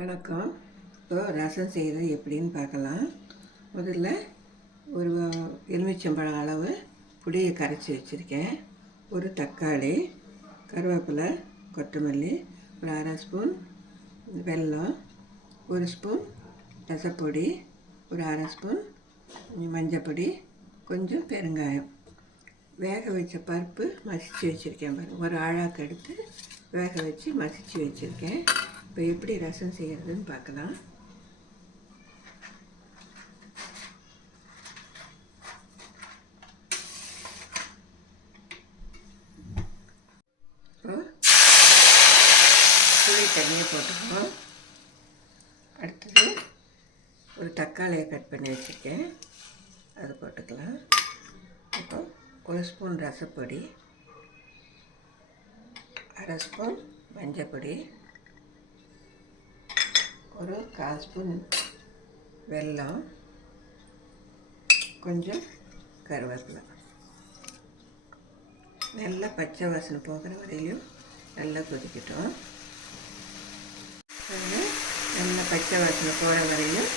வணக்கம். இப்போ ரசம் செய்கிறது எப்படின்னு பார்க்கலாம். முதல்ல ஒரு எலுமிச்சம்பழம் அளவு புளியை கரைச்சி வச்சுருக்கேன். ஒரு தக்காளி, கருவேப்பிலை, கொத்தமல்லி, ஒரு அரை ஸ்பூன் வெல்லம், ஒரு ஸ்பூன் ரசப்பொடி, ஒரு அரை ஸ்பூன் மஞ்சப்பொடி, கொஞ்சம் பெருங்காயம். வேக வச்ச பருப்பு மசித்து வச்சுருக்கேன் பாருங்கள். ஒரு ஆழாக்கு எடுத்து வேக வச்சு மசித்து வச்சுருக்கேன். இப்போ எப்படி ரசம் செய்கிறதுன்னு பார்க்கலாம். இப்போ புளி தண்ணியை போட்டுக்கணும். அடுத்தது ஒரு தக்காளியை கட் பண்ணி வச்சுருக்கேன், அது போட்டுக்கலாம். இப்போ ஒரு ஸ்பூன் ரசப்பொடி, அரை ஸ்பூன் மஞ்சப்பொடி, ஒரு 1/4 ஸ்பூன் வெல்லம், கொஞ்சம் கருவேப்பிலை. நல்லா பச்சை வாசனை போகிற வரையிலும் நல்லா கொதிக்கட்டும். நல்லா பச்சை வாசனை போகிற வரையிலும்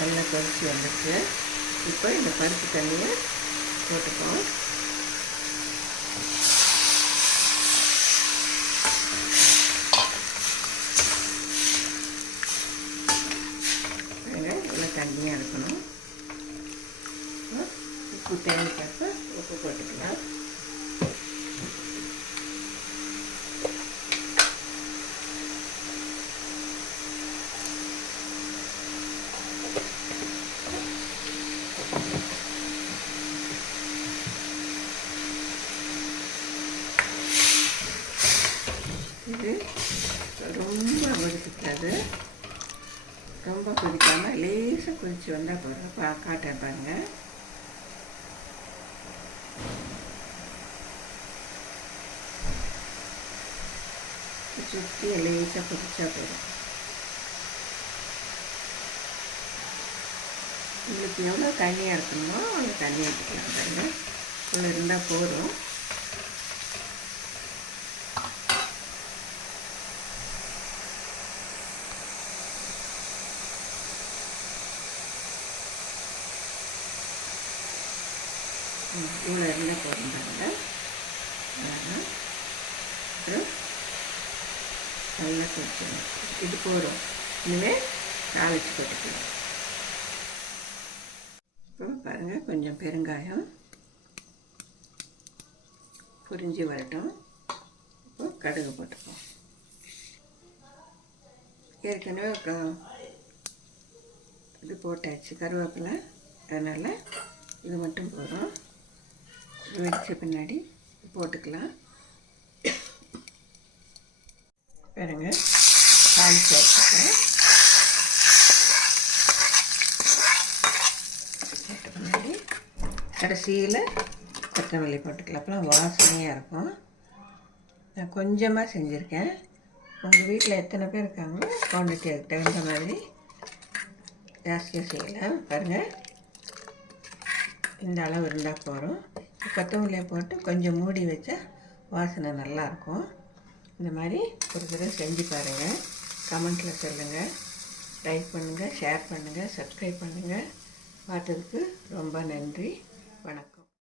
நல்லா கொதித்து வந்துச்சு. இப்போ இந்த பருப்பு தண்ணியை போட்டுப்போம். நல்லா தண்ணியாக இருக்கணும். உப்பு தேவைக்கப்ப உப்பு போட்டுக்கலாம். இது ரொம்ப கொதிக்காது, ரொம்ப கொதிக்காமல் லேசாக கொதித்து வந்தால் போதும். காட்டேன் பாருங்கள். சுற்றி லேசாக கொதிச்சா போதும். உங்களுக்கு எவ்வளோ தண்ணியாக இருக்கணுமோ அந்த தண்ணி எடுத்துக்கலாம் பாருங்கள். இவ்வளோ இருந்தால் போதும். இவ்வளோ இருந்தால் போதும் பாருங்கள். அப்புறம் நல்லா கொதிச்சிடும். இது போதும். இனிமேல் தாளிச்சு போட்டுக்கலாம். இப்போ பாருங்கள், கொஞ்சம் பெருங்காயம் புரிஞ்சு வரட்டும். இப்போ கடுகு போட்டுப்போம். ஏற்கனவே இது போட்டாச்சு கருவேப்பிலை, அதனால் இது மட்டும் போதும். வெடித்த பின்னாடி போட்டுக்கலாம். பாருங்க, தாளிச்சு வச்சுக்கிறேன். போட்ட பின்னாடி கடைசியில் கொத்தமல்லி போட்டுக்கலாம். அப்போலாம் வாசனையாக இருக்கும். நான் கொஞ்சமாக செஞ்சுருக்கேன். உங்கள் வீட்டில் எத்தனை பேர் இருக்காங்களோ குவான்டிட்டி அதுக்கு தகுந்த மாதிரி ஜாஸ்தியாக செய்யலாம். பாருங்கள், இந்த அளவு இருந்தால் போகிறோம். கொத்தமல்லியை போட்டு கொஞ்சம் மூடி வச்சா வாசனை நல்லாயிருக்கும். இந்த மாதிரி ஒரு தடவை செஞ்சு பாருங்கள். கமெண்ட்டில் சொல்லுங்கள். லைக் பண்ணுங்கள், ஷேர் பண்ணுங்கள், சப்ஸ்கிரைப் பண்ணுங்கள். பார்த்ததுக்கு ரொம்ப நன்றி. வணக்கம்.